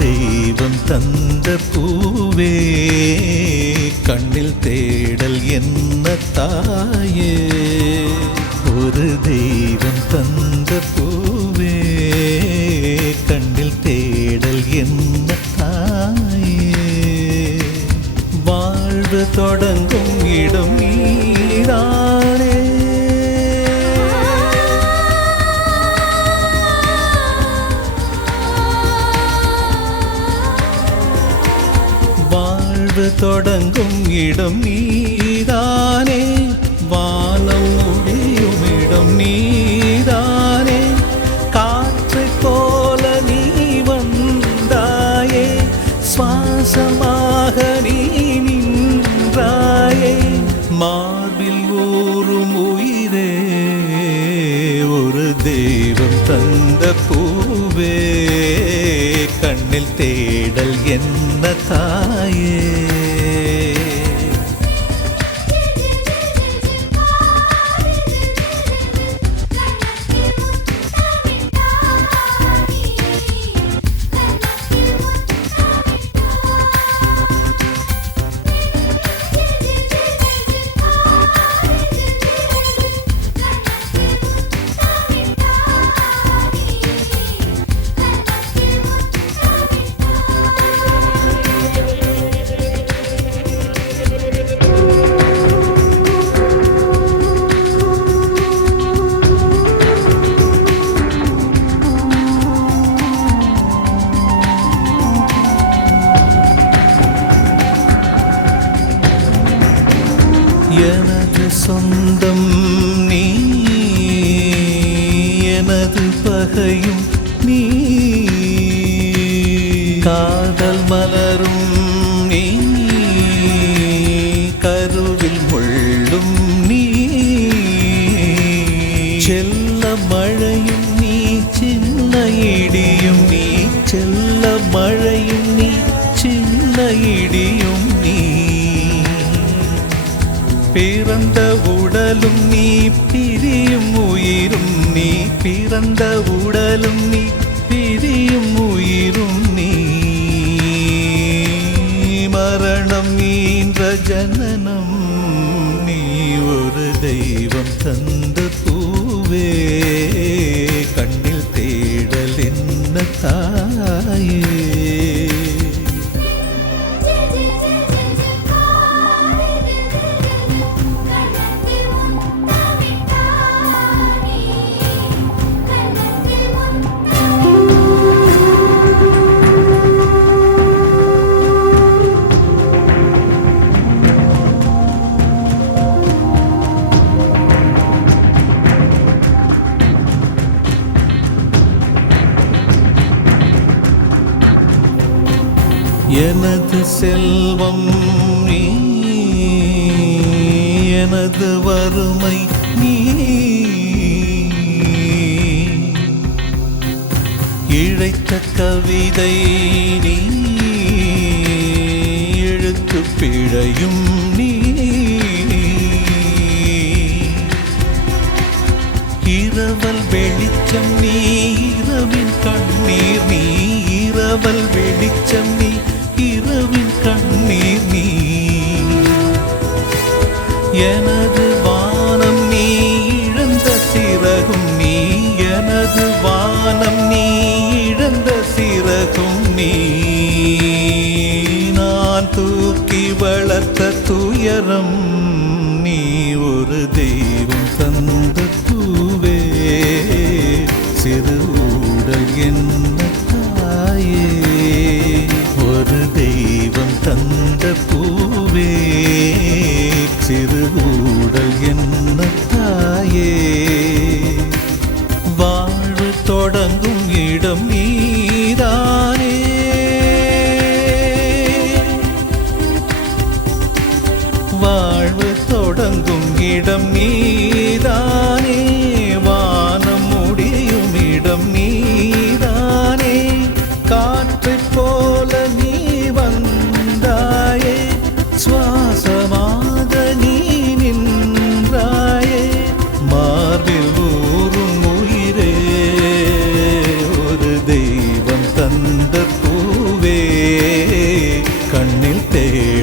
தெய்வம் தந்த பூவே கண்ணில் தேடல் என்ன தாயே. ஒரு தெய்வம் தந்த பூவே கண்ணில் தேடல் என்ன தாயே. வாழ்வு தொடங்கும் இடம் நீதானே. வாழ்வு தொடங்கும் இடம் நீதானே. வானம் முடியும் இடம் நீதானே. காற்றைப் போல நீ வந்தாயே. சுவாசமாக நீ நின்றாயே. மார்பில் ஊறும் உயிரே ஒரு தெய்வம் தந்த பூவே கண்ணில் தேடல் என்ன தாயே. எனது சொந்தம் நீ, எனது பகையும் நீ. காதல் மலரும் நீ, கருவில் முள்ளும் நீ. செல்ல மழையும் நீ, சின்ன இடியும் நீ. செல்ல மழையும் நீ, சின்ன இடியும் நீ. பிறந்த உடலும் நீ, பிரியும் உயிரும் நீ. பிறந்த உடலும் நீ, பிரியும் உயிரும் நீ. மரணம் ஈன்ற ஜனனம் நீ. ஒரு தெய்வம் தந்த பூவே கண்ணில் தேடல் என்ன தாயே. எனது செல்வம் நீ, எனது வறுமை நீ. இழைத்த கவிதை நீ, எழுத்து பிழையும் நீ. இரவல் வெளிச்சம் நீ, இரவின் கண்ணீர் நீ. இரவல் வெளிச்சம் நீ, இரவின் கண்ணீர் நீ. எனது வானம் நீ, இழந்த சிறகும் நீ. எனது வானம் நீ, இழந்த சிறகும் நீ. நான் தூக்கி வளர்த்த துயரம் நீ. ஒரு தெய்வம் தந்த பூவே சிறு ஊடல் என்ன தாயே. ஒரு தெய்வம் தந்த பூவே சிறு ஊடல் என்ன தாயே. வாழ்வு தொடங்கும் இடம் நீதானே. வாழ்வு தொடங்கும் இடம் நீதானே. வானம் முடியும் இடம் நீதானே. காற்றைப் போல நீ வந்தாயே. சுவாசமாக நீ நின்றாயே. மார்பில் ஊறும் உயிரே ஒரு தெய்வம் தந்த பூ தேடும்